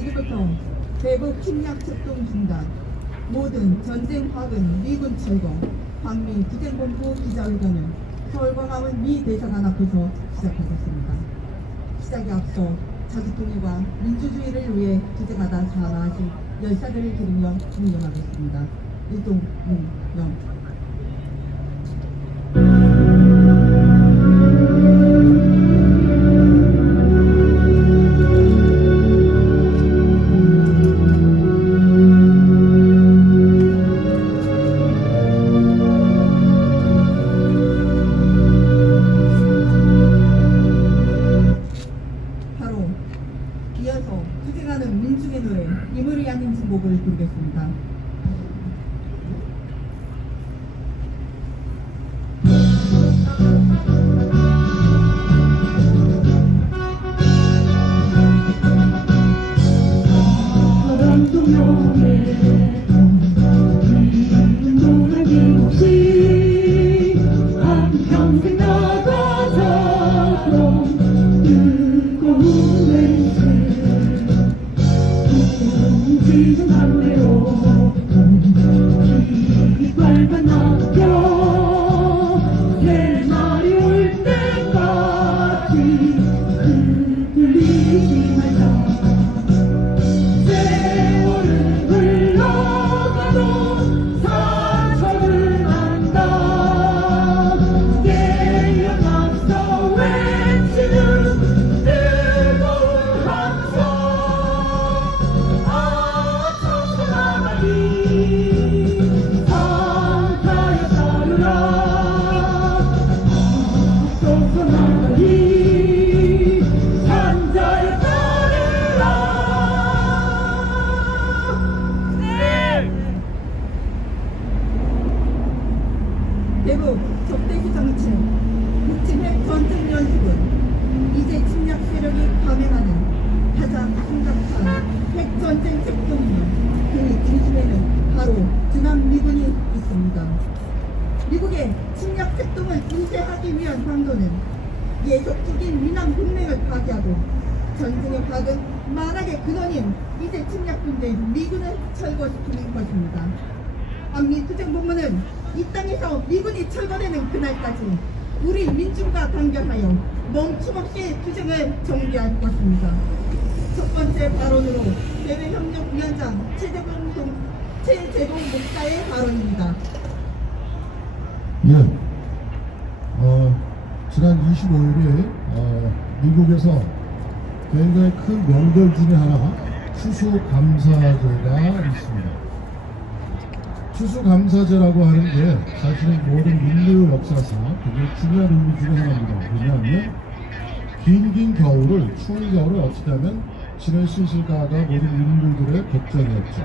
지금부터 대북 침략策동 중단, 모든 전쟁 파견 미군 철거, 방미 투쟁본부 기자회견을 서울 광화문 미 대사관 앞에서 시작하겠습니다. 시작에 앞서 자주통일과 민주주의를 위해 투쟁하다 사망하신 열사들을 기리며 존경하겠습니다. 일동문영. 이어서 투쟁하는 민중의 노래 이물이 아닌 진곡을 부르겠습니다. 대북 적대시 정책, 북침 핵 전쟁 연습은 이제 침략 세력이 감행하는 가장 심각한 핵 전쟁 책동이며 그 중심에는 바로 중앙 미군이 있습니다. 미국의 침략 책동을 인쇄하기 위한 방도는 예속적인 미남 동맹을 파괴하고 전쟁의 박은 만악의 근원인 이제 침략 군대인 미군을 철거시키는 것입니다. 한미투쟁본부는 이 땅에서 미군이 철거되는 그날까지 우리 민중과 단결하여 멈춤없이 투쟁을 전개할 것입니다. 첫 번째 발언으로 대외협력위원장 최재동 목사의 발언입니다. 예, 지난 25일에 미국에서 굉장히 큰 명절 중에 하나가 추수감사제가 있습니다. 추수감사제라고 하는 게 사실은 모든 인류 역사상 굉장히 중요한 의미 중에 하나입니다. 왜냐하면 긴 겨울을, 추운 겨울을 어찌하면 지낼 수 있을까가 모든 인류들의 걱정이었죠.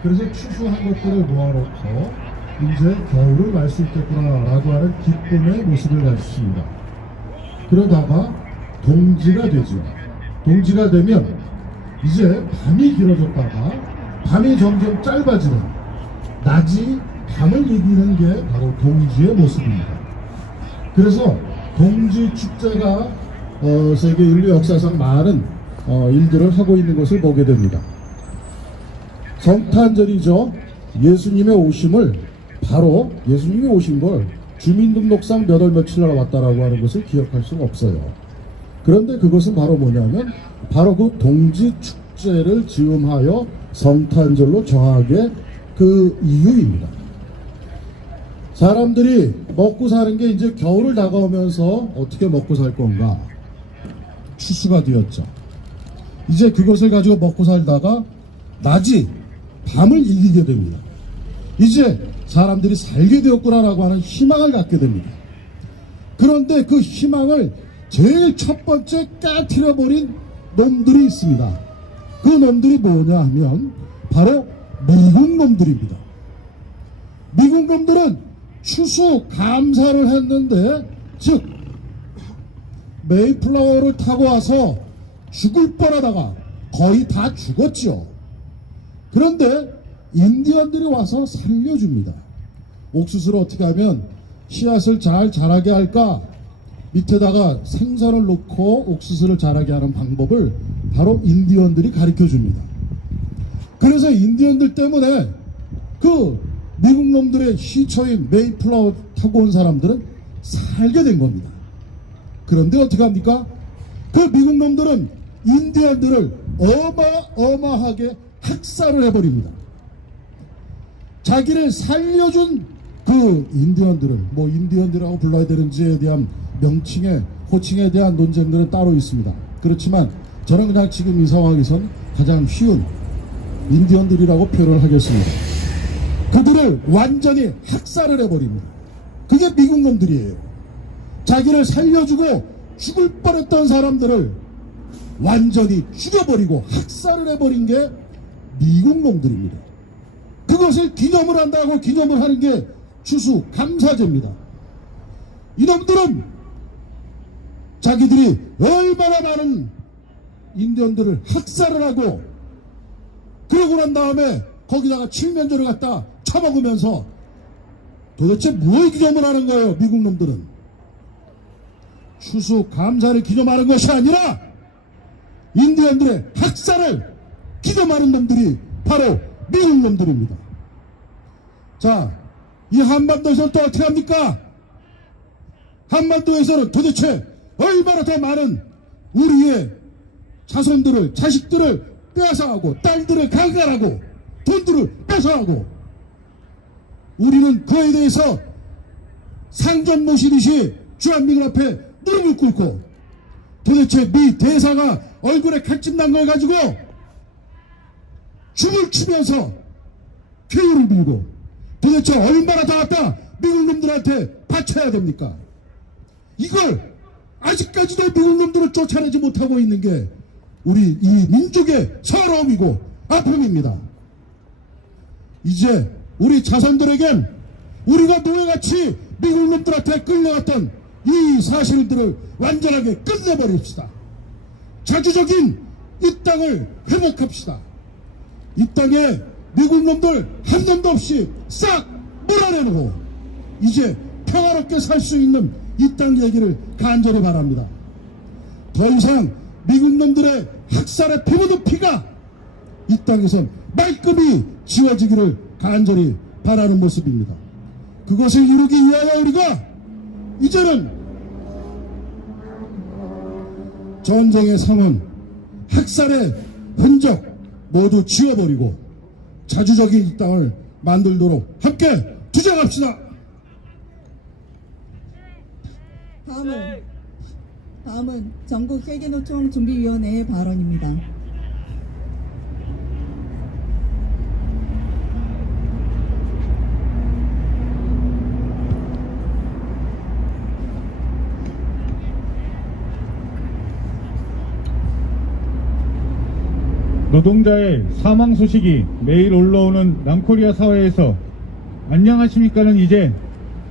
그래서 추수한 것들을 모아놓고 이제 겨울을 날 수 있겠구나라고 하는 기쁨의 모습을 가졌습니다. 그러다가 동지가 되죠. 동지가 되면 이제 밤이 길어졌다가 밤이 점점 짧아지는, 낮이 밤을 이기는 게 바로 동지의 모습입니다. 그래서 동지 축제가 세계 인류 역사상 많은 일들을 하고 있는 것을 보게 됩니다. 성탄절이죠. 예수님의 오심을, 바로 예수님이 오신 걸 주민등록상 몇 월 며칠 날 왔다라고 하는 것을 기억할 수가 없어요. 그런데 그것은 바로 뭐냐면 바로 그 동지 축제를 즈음하여 성탄절로 정하게 그 이유입니다. 사람들이 먹고 사는 게 이제 겨울을 다가오면서 어떻게 먹고 살 건가? 추수가 되었죠. 이제 그것을 가지고 먹고 살다가 낮이 밤을 이기게 됩니다. 이제 사람들이 살게 되었구나라고 하는 희망을 갖게 됩니다. 그런데 그 희망을 제일 첫 번째 깨트려버린 놈들이 있습니다. 그 놈들이 뭐냐 하면 바로 미국 놈들입니다. 미국 놈들은 추수 감사를 했는데, 즉 메이플라워를 타고 와서 죽을 뻔하다가 거의 다 죽었죠. 그런데 인디언들이 와서 살려줍니다. 옥수수를 어떻게 하면 씨앗을 잘 자라게 할까? 밑에다가 생선을 넣고 옥수수를 자라게 하는 방법을 바로 인디언들이 가르쳐 줍니다. 그래서 인디언들 때문에 그 미국 놈들의 시처인 메이플라워 타고 온 사람들은 살게 된 겁니다. 그런데 어떻게 합니까? 그 미국 놈들은 인디언들을 어마어마하게 학살을 해버립니다. 자기를 살려준 그 인디언들을 뭐 인디언들이라고 불러야 되는지에 대한 명칭에 호칭에 대한 논쟁들은 따로 있습니다. 그렇지만 저는 그냥 지금 이 상황에선 가장 쉬운 인디언들이라고 표현을 하겠습니다. 그들을 완전히 학살을 해버립니다. 그게 미국 놈들이에요. 자기를 살려주고 죽을 뻔했던 사람들을 완전히 죽여버리고 학살을 해버린 게 미국 놈들입니다. 그것을 기념을 한다고 기념을 하는 게 추수감사제입니다. 이놈들은 자기들이 얼마나 많은 인디언들을 학살을 하고 그러고 난 다음에 거기다가 칠면조를 갖다 쳐먹으면서 도대체 뭘 기념을 하는 거예요? 미국 놈들은 추수감사를 기념하는 것이 아니라 인디언들의 학살을 기념하는 놈들이 바로 미국 놈들입니다. 자, 이 한반도에서는 또 어떻게 합니까? 한반도에서는 도대체 얼마나 더 많은 우리의 자손들을, 자식들을 빼앗아가고 딸들을 강간하고 돈들을 뺏어가고 우리는 그에 대해서 상전 모시듯이 주한미군 앞에 무릎을 꿇고 도대체 미 대사가 얼굴에 칼집 난 걸 가지고 춤을 추면서 쾌유를 빌고 도대체 얼마나 더 갖다 미국 놈들한테 바쳐야 됩니까? 이걸 아직까지도 미국 놈들을 쫓아내지 못하고 있는 게 우리 이 민족의 서러움이고 아픔입니다. 이제 우리 자손들에겐 우리가 노예같이 미국 놈들한테 끌려갔던 이 사실들을 완전하게 끝내버립시다. 자주적인 이 땅을 회복합시다. 이 땅에 미국 놈들 한 놈도 없이 싹 몰아내놓고 이제 평화롭게 살 수 있는 이 땅 얘기를 간절히 바랍니다. 더 이상 미국 놈들의 학살의 피 묻은 피가 이 땅에선 말끔히 지워지기를 간절히 바라는 모습입니다. 그것을 이루기 위하여 우리가 이제는 전쟁의 상흔, 학살의 흔적 모두 지워버리고 자주적인 이 땅을 만들도록 함께 투쟁합시다. 다음은 전국 세계노총 준비위원회의 발언입니다. 노동자의 사망 소식이 매일 올라오는 남코리아 사회에서 안녕하십니까는 이제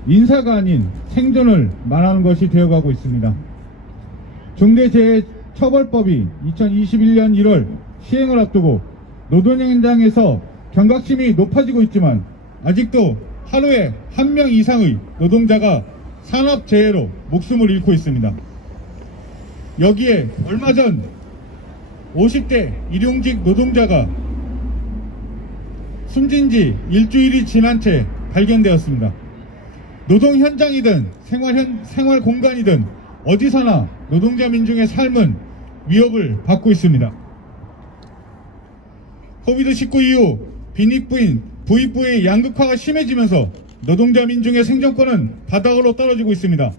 인사가 아닌 생존을 말하는 것이 되어가고 있습니다. 중대재해처벌법이 2021년 1월 시행을 앞두고 노동 현장에서 경각심이 높아지고 있지만 아직도 하루에 1명 이상의 노동자가 산업재해로 목숨을 잃고 있습니다. 여기에 얼마 전 50대 일용직 노동자가 숨진 지 일주일이 지난 채 발견되었습니다. 노동 현장이든 생활 공간이든 어디서나 노동자 민중의 삶은 위협을 받고 있습니다. 코비드-19 이후 빈익부인 부익부의 양극화가 심해지면서 노동자 민중의 생존권은 바닥으로 떨어지고 있습니다.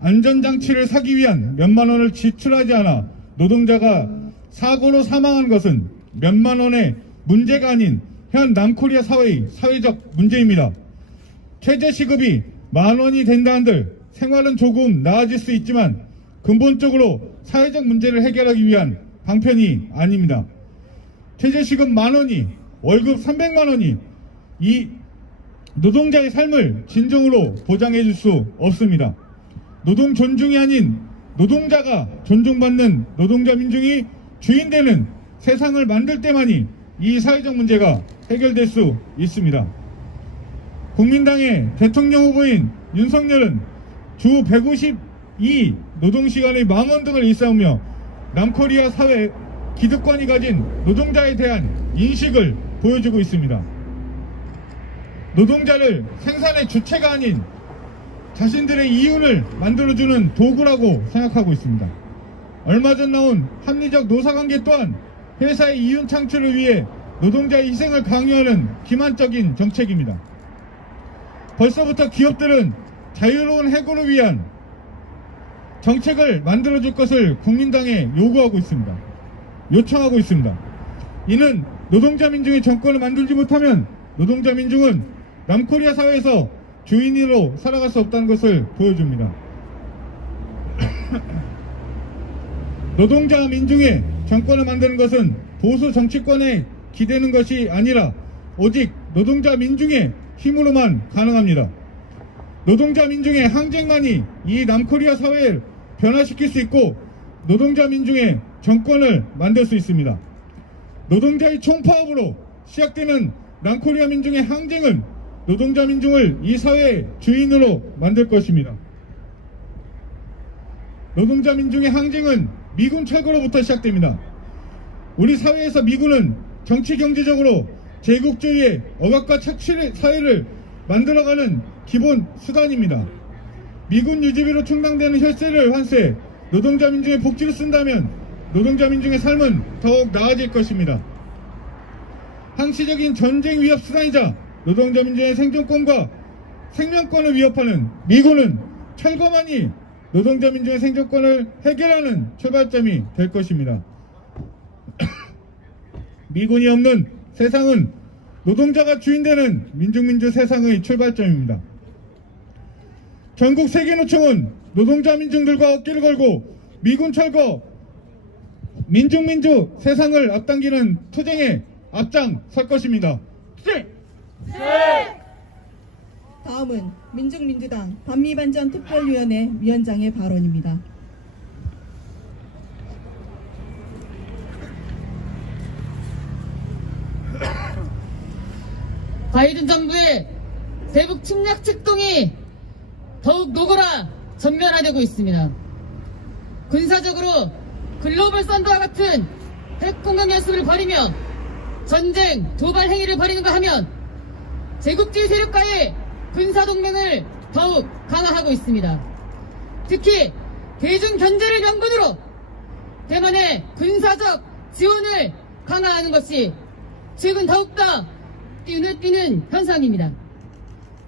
안전장치를 사기 위한 몇만 원을 지출하지 않아 노동자가 사고로 사망한 것은 몇만 원의 문제가 아닌 현 남코리아 사회의 사회적 문제입니다. 최저시급이 10,000원이 된다 한들 생활은 조금 나아질 수 있지만 근본적으로 사회적 문제를 해결하기 위한 방편이 아닙니다. 최저시급 10,000원이 월급 300만원이 이 노동자의 삶을 진정으로 보장해 줄 수 없습니다. 노동 존중이 아닌 노동자가 존중받는 노동자 민중이 주인되는 세상을 만들 때만이 이 사회적 문제가 해결될 수 있습니다. 국민당의 대통령 후보인 윤석열은 주 152 노동시간의 망원 등을 일삼으며 남코리아 사회 기득권이 가진 노동자에 대한 인식을 보여주고 있습니다. 노동자를 생산의 주체가 아닌 자신들의 이윤을 만들어주는 도구라고 생각하고 있습니다. 얼마 전 나온 합리적 노사관계 또한 회사의 이윤 창출을 위해 노동자의 희생을 강요하는 기만적인 정책입니다. 벌써부터 기업들은 자유로운 해고를 위한 정책을 만들어줄 것을 국민당에 요청하고 있습니다. 이는 노동자 민중의 정권을 만들지 못하면 노동자 민중은 남코리아 사회에서 주인으로 살아갈 수 없다는 것을 보여줍니다. 노동자 민중의 정권을 만드는 것은 보수 정치권에 기대는 것이 아니라 오직 노동자 민중의 힘으로만 가능합니다. 노동자 민중의 항쟁만이 이 남코리아 사회를 변화시킬 수 있고 노동자 민중의 정권을 만들 수 있습니다. 노동자의 총파업으로 시작되는 남코리아 민중의 항쟁은 노동자 민중을 이 사회의 주인으로 만들 것입니다. 노동자 민중의 항쟁은 미군 철거로부터 시작됩니다. 우리 사회에서 미군은 정치 경제적으로 제국주의의 억압과 착취의 사회를 만들어가는 기본 수단입니다. 미군 유지비로 충당되는 혈세를 환수해 노동자 민중의 복지를 쓴다면 노동자 민중의 삶은 더욱 나아질 것입니다. 항시적인 전쟁 위협 수단이자 노동자 민중의 생존권과 생명권을 위협하는 미군은 철거만이 노동자 민중의 생존권을 해결하는 출발점이 될 것입니다. 미군이 없는 세상은 노동자가 주인되는 민중민주 세상의 출발점입니다. 전국 세계노총은 노동자 민중들과 어깨를 걸고 미군 철거, 민중민주 세상을 앞당기는 투쟁에 앞장설 것입니다. 투쟁! 다음은 민중민주당 반미반전 특별위원회 위원장의 발언입니다. 바이든 정부의 대북 침략 책동이 더욱 노골화 전면화되고 있습니다. 군사적으로 글로벌 썬더와 같은 핵공격 연습을 벌이며 전쟁, 도발 행위를 벌이는가 하면 제국주의 세력과의 군사동맹을 더욱 강화하고 있습니다. 특히 대중 견제를 명분으로 대만의 군사적 지원을 강화하는 것이 최근 더욱더 눈에 띄는 현상입니다.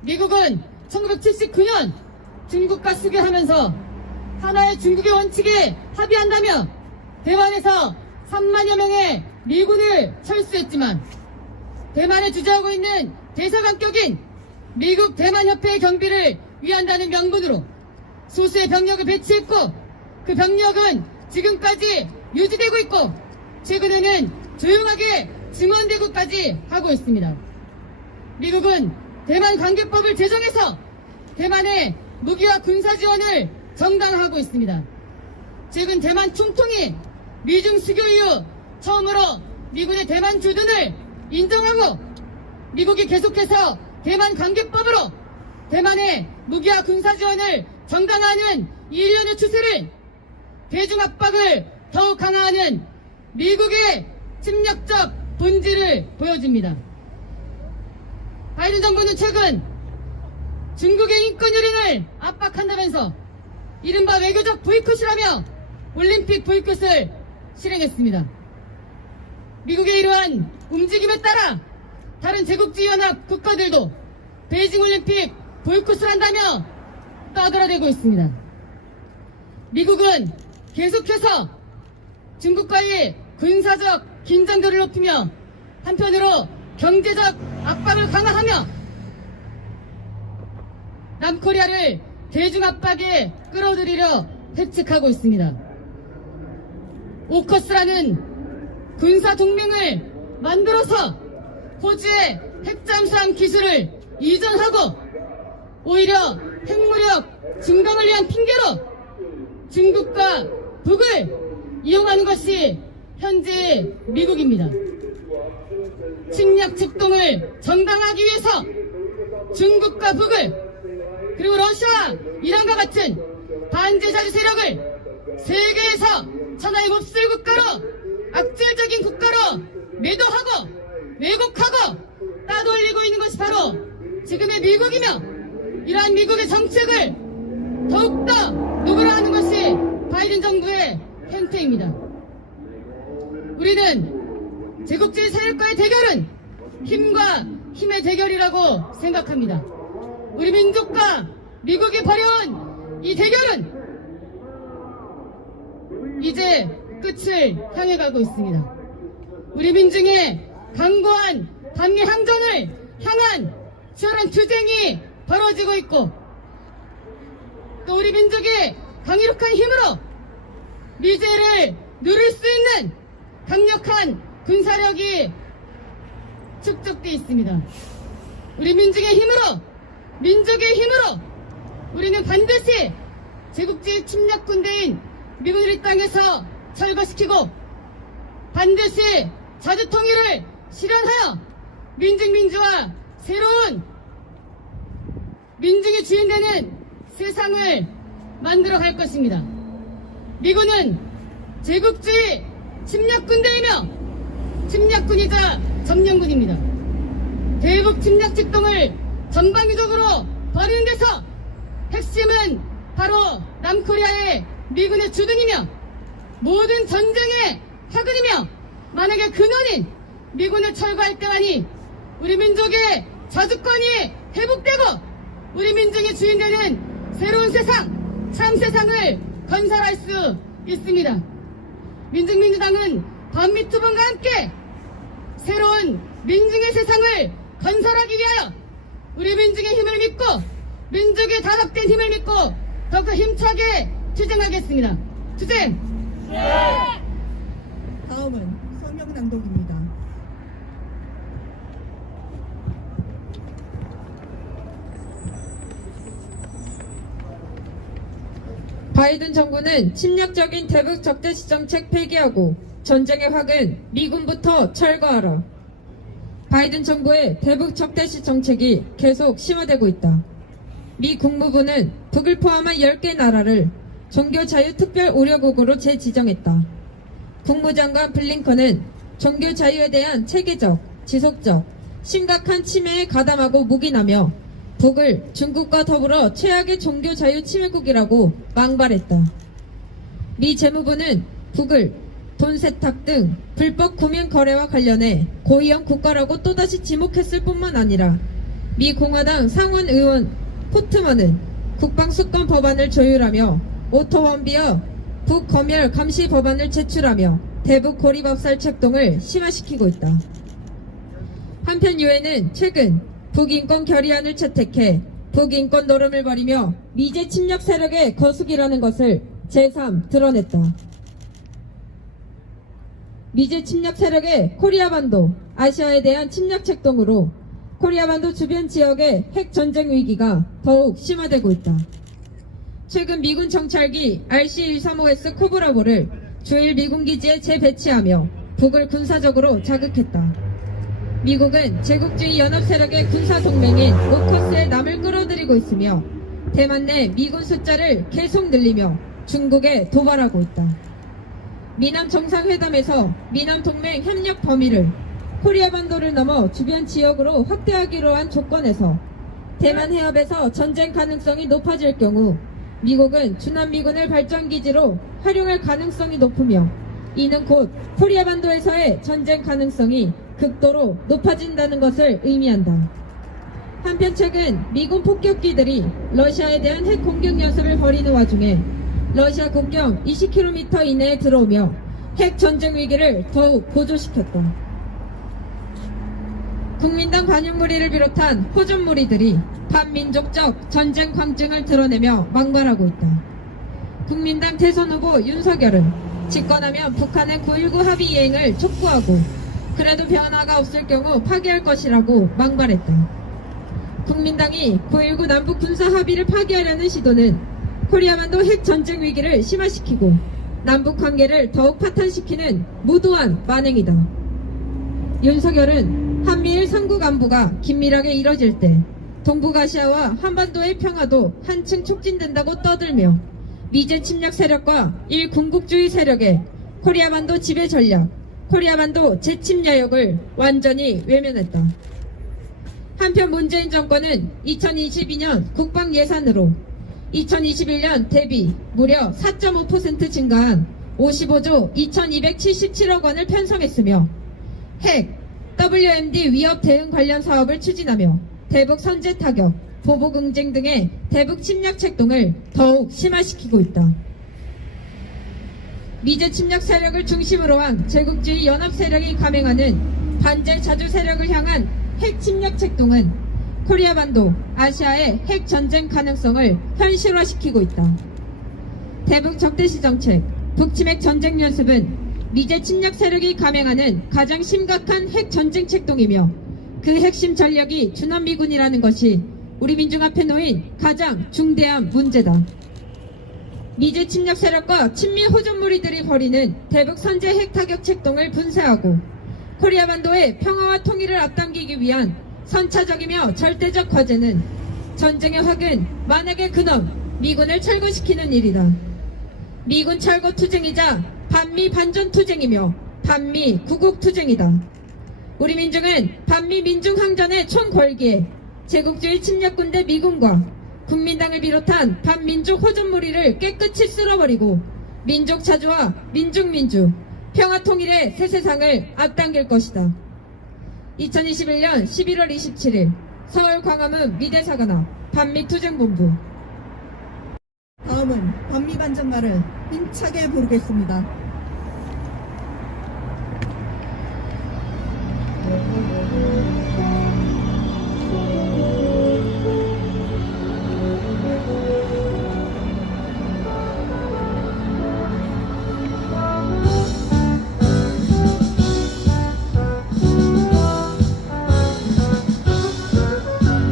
미국은 1979년 중국과 수교하면서 하나의 중국의 원칙에 합의한다며 대만에서 3만여 명의 미군을 철수했지만 대만에 주재하고 있는 대사관격인 미국 대만협회의 경비를 위한다는 명분으로 소수의 병력을 배치했고 그 병력은 지금까지 유지되고 있고 최근에는 조용하게 증원되고까지 하고 있습니다. 미국은 대만 관계법을 제정해서 대만의 무기와 군사 지원을 정당화하고 있습니다. 최근 대만 총통이 미중 수교 이후 처음으로 미군의 대만 주둔을 인정하고 미국이 계속해서 대만 관계법으로 대만의 무기와 군사 지원을 정당화하는 일련의 추세를 대중 압박을 더욱 강화하는 미국의 침략적 본질을 보여줍니다. 바이든 정부는 최근 중국의 인권 유린을 압박한다면서 이른바 외교적 보이콧이라며 올림픽 보이콧을 실행했습니다. 미국의 이러한 움직임에 따라 다른 제국주의 연합 국가들도 베이징 올림픽 보이콧을 한다며 떠들어대고 있습니다. 미국은 계속해서 중국과의 군사적 긴장도를 높이며 한편으로 경제적 압박을 강화하며 남코리아를 대중 압박에 끌어들이려 해측하고 있습니다. 오커스라는 군사 동맹을 만들어서 호주의 핵잠수함 기술을 이전하고 오히려 핵무력 증강을 위한 핑계로 중국과 북을 이용하는 것이 현재 미국입니다. 침략 책동을 정당화하기 위해서 중국과 북을 그리고 러시아와 이란과 같은 반제자주 세력을 세계에서 천하의 몹쓸 국가로 악재 왜곡하고 따돌리고 있는 것이 바로 지금의 미국이며, 이러한 미국의 정책을 더욱더 누그러하는 것이 바이든 정부의 행태입니다. 우리는 제국주의 세력과의 대결은 힘과 힘의 대결이라고 생각합니다. 우리 민족과 미국이 벌여온 이 대결은 이제 끝을 향해 가고 있습니다. 우리 민중의 강고한 반미 항전을 향한 치열한 투쟁이 벌어지고 있고, 또 우리 민족의 강력한 힘으로 미제를 누를 수 있는 강력한 군사력이 축적되어 있습니다. 우리 민족의 힘으로 우리는 반드시 제국주의 침략 군대인 미군을 이 땅에서 철거시키고, 반드시 자주통일을 실현하여 민중민주와 새로운 민중이 주인되는 세상을 만들어 갈 것입니다. 미군은 제국주의 침략군대이며 침략군이자 점령군입니다. 대북 침략 직동을 전방위적으로 벌이는 데서 핵심은 바로 남코리아의 미군의 주둔이며 모든 전쟁의 화근이며, 만약에 근원인 미군을 철거할 때만이 우리 민족의 자주권이 회복되고 우리 민족이 주인되는 새로운 세상, 참 세상을 건설할 수 있습니다. 민중민주당은 반미 투쟁과 함께 새로운 민중의 세상을 건설하기 위하여 우리 민중의 힘을 믿고, 민족의 단합된 힘을 믿고 더욱 힘차게 투쟁하겠습니다. 투쟁! 다음은 성명 낭독입니다. 바이든 정부는 침략적인 대북 적대시 정책 폐기하고 전쟁의 확은 미군부터 철거하라. 바이든 정부의 대북 적대시 정책이 계속 심화되고 있다. 미 국무부는 북을 포함한 10개 나라를 종교자유특별우려국으로 재지정했다. 국무장관 블링컨은 종교자유에 대한 체계적, 지속적, 심각한 침해에 가담하고 묵인하며 북을 중국과 더불어 최악의 종교자유 침해국이라고 망발했다. 미 재무부는 북을 돈 세탁 등 불법 금융 거래와 관련해 고위험 국가라고 또다시 지목했을 뿐만 아니라 미 공화당 상원 의원 포트먼은 국방수권 법안을 조율하며 오토원비어 북검열 감시 법안을 제출하며 대북 고립 압살 책동을 심화시키고 있다. 한편 유엔은 최근 북인권 결의안을 채택해 북인권 노름을 벌이며 미제 침략 세력의 거수기라는 것을 제3 드러냈다. 미제 침략 세력의 코리아반도, 아시아에 대한 침략 책동으로 코리아반도 주변 지역의 핵 전쟁 위기가 더욱 심화되고 있다. 최근 미군 정찰기 RC-135S 코브라보를 주일 미군 기지에 재배치하며 북을 군사적으로 자극했다. 미국은 제국주의 연합 세력의 군사 동맹인 오커스에 남을 끌어들이고 있으며 대만 내 미군 숫자를 계속 늘리며 중국에 도발하고 있다. 미남 정상회담에서 미남 동맹 협력 범위를 코리아 반도를 넘어 주변 지역으로 확대하기로 한 조건에서 대만 해협에서 전쟁 가능성이 높아질 경우 미국은 주남미군을 발전기지로 활용할 가능성이 높으며 이는 곧 코리아 반도에서의 전쟁 가능성이 극도로 높아진다는 것을 의미한다. 한편 최근 미군 폭격기들이 러시아에 대한 핵 공격 연습을 벌이는 와중에 러시아 국경 20km 이내에 들어오며 핵 전쟁 위기를 더욱 고조시켰다. 국민당 반역 무리를 비롯한 호전 무리들이 반민족적 전쟁 광증을 드러내며 망발하고 있다. 국민당 대선 후보 윤석열은 집권하면 북한의 9.19 합의 이행을 촉구하고 그래도 변화가 없을 경우 파기할 것이라고 망발했다. 국민당이 9.19 남북 군사 합의를 파기하려는 시도는 코리아반도 핵 전쟁 위기를 심화시키고 남북 관계를 더욱 파탄시키는 무도한 만행이다. 윤석열은 한미일 3국 안보가 긴밀하게 이뤄질 때 동북아시아와 한반도의 평화도 한층 촉진된다고 떠들며 미제 침략 세력과 일궁극주의 세력의 코리아반도 지배 전략, 코리아반도 재침 여역을 완전히 외면했다. 한편 문재인 정권은 2022년 국방 예산으로 2021년 대비 무려 4.5% 증가한 55조 2277억 원을 편성했으며 핵, WMD 위협 대응 관련 사업을 추진하며 대북 선제 타격, 보복 응징 등의 대북 침략 책동을 더욱 심화시키고 있다. 미제 침략 세력을 중심으로 한 제국주의 연합 세력이 감행하는 반제 자주 세력을 향한 핵 침략 책동은 코리아 반도, 아시아의 핵 전쟁 가능성을 현실화시키고 있다. 대북 적대시 정책, 북침핵 전쟁 연습은 미제 침략 세력이 감행하는 가장 심각한 핵 전쟁 책동이며 그 핵심 전력이 주남미군이라는 것이 우리 민중 앞에 놓인 가장 중대한 문제다. 미제 침략 세력과 친미 호전무리들이 벌이는 대북 선제 핵 타격 책동을 분쇄하고 코리아 반도의 평화와 통일을 앞당기기 위한 선차적이며 절대적 과제는 전쟁의 확은 만약의 근원 미군을 철거시키는 일이다. 미군 철거 투쟁이자 반미 반전 투쟁이며 반미 구국 투쟁이다. 우리 민중은 반미 민중항전의 총궐기에 제국주의 침략군대 미군과 국민당을 비롯한 반민족 호전무리를 깨끗이 쓸어버리고 민족 자주와 민중민주, 평화통일의 새 세상을 앞당길 것이다. 2021년 11월 27일 서울 광화문 미대사관앞 반미투쟁본부. 다음은 반미 반전말을 힘차게 부르겠습니다.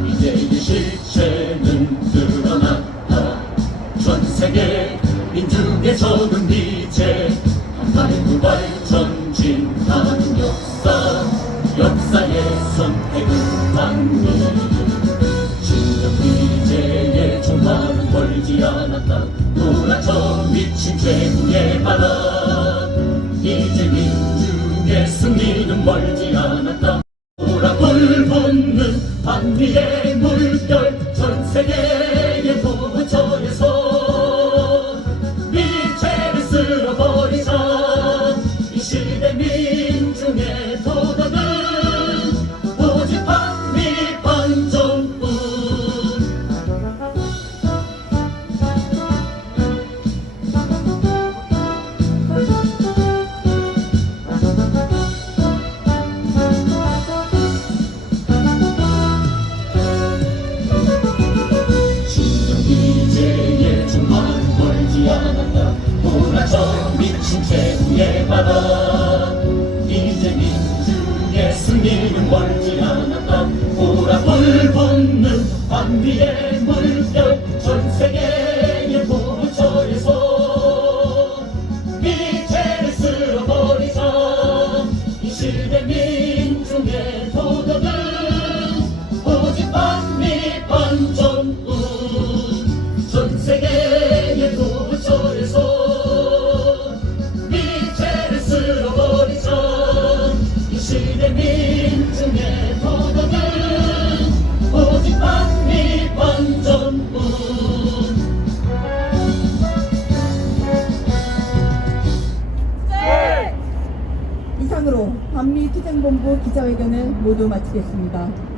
이제 이 실체는 드러났다. 전 세계 민중의 적은 미제 한반의 두발 전진하는 역사의 선택은 반미. 진정 미제의 종말은 멀지 않았다. 돌아쳐 미친 최후의 발언. 이제 민중의 승리는 멀지 않았다. 돌아볼 붙는 반미의 물결 전 세계의 부처에서 미제를 쓸어버리자. 이 시대 민중의 도덕은 오직 반미 반전뿐. 이제의 종말은 멀지 않았다. 돌아쳐 미친 최후의 발언. 이제 민중의 승리는 멀지 않았다. 돌아볼 붙는 반미의 물결 전 세계의 부처에서 미제를 쓸어버리자. 이 시대 민중의 도덕은 오직 반미 반전뿐. 전 세계의 부처에서 미제를 쓸어버리자. 이 시대 민중의 도덕은 오직 반미 반전뿐. 이상으로 반미 투쟁본부 기자회견을 모두 마치겠습니다.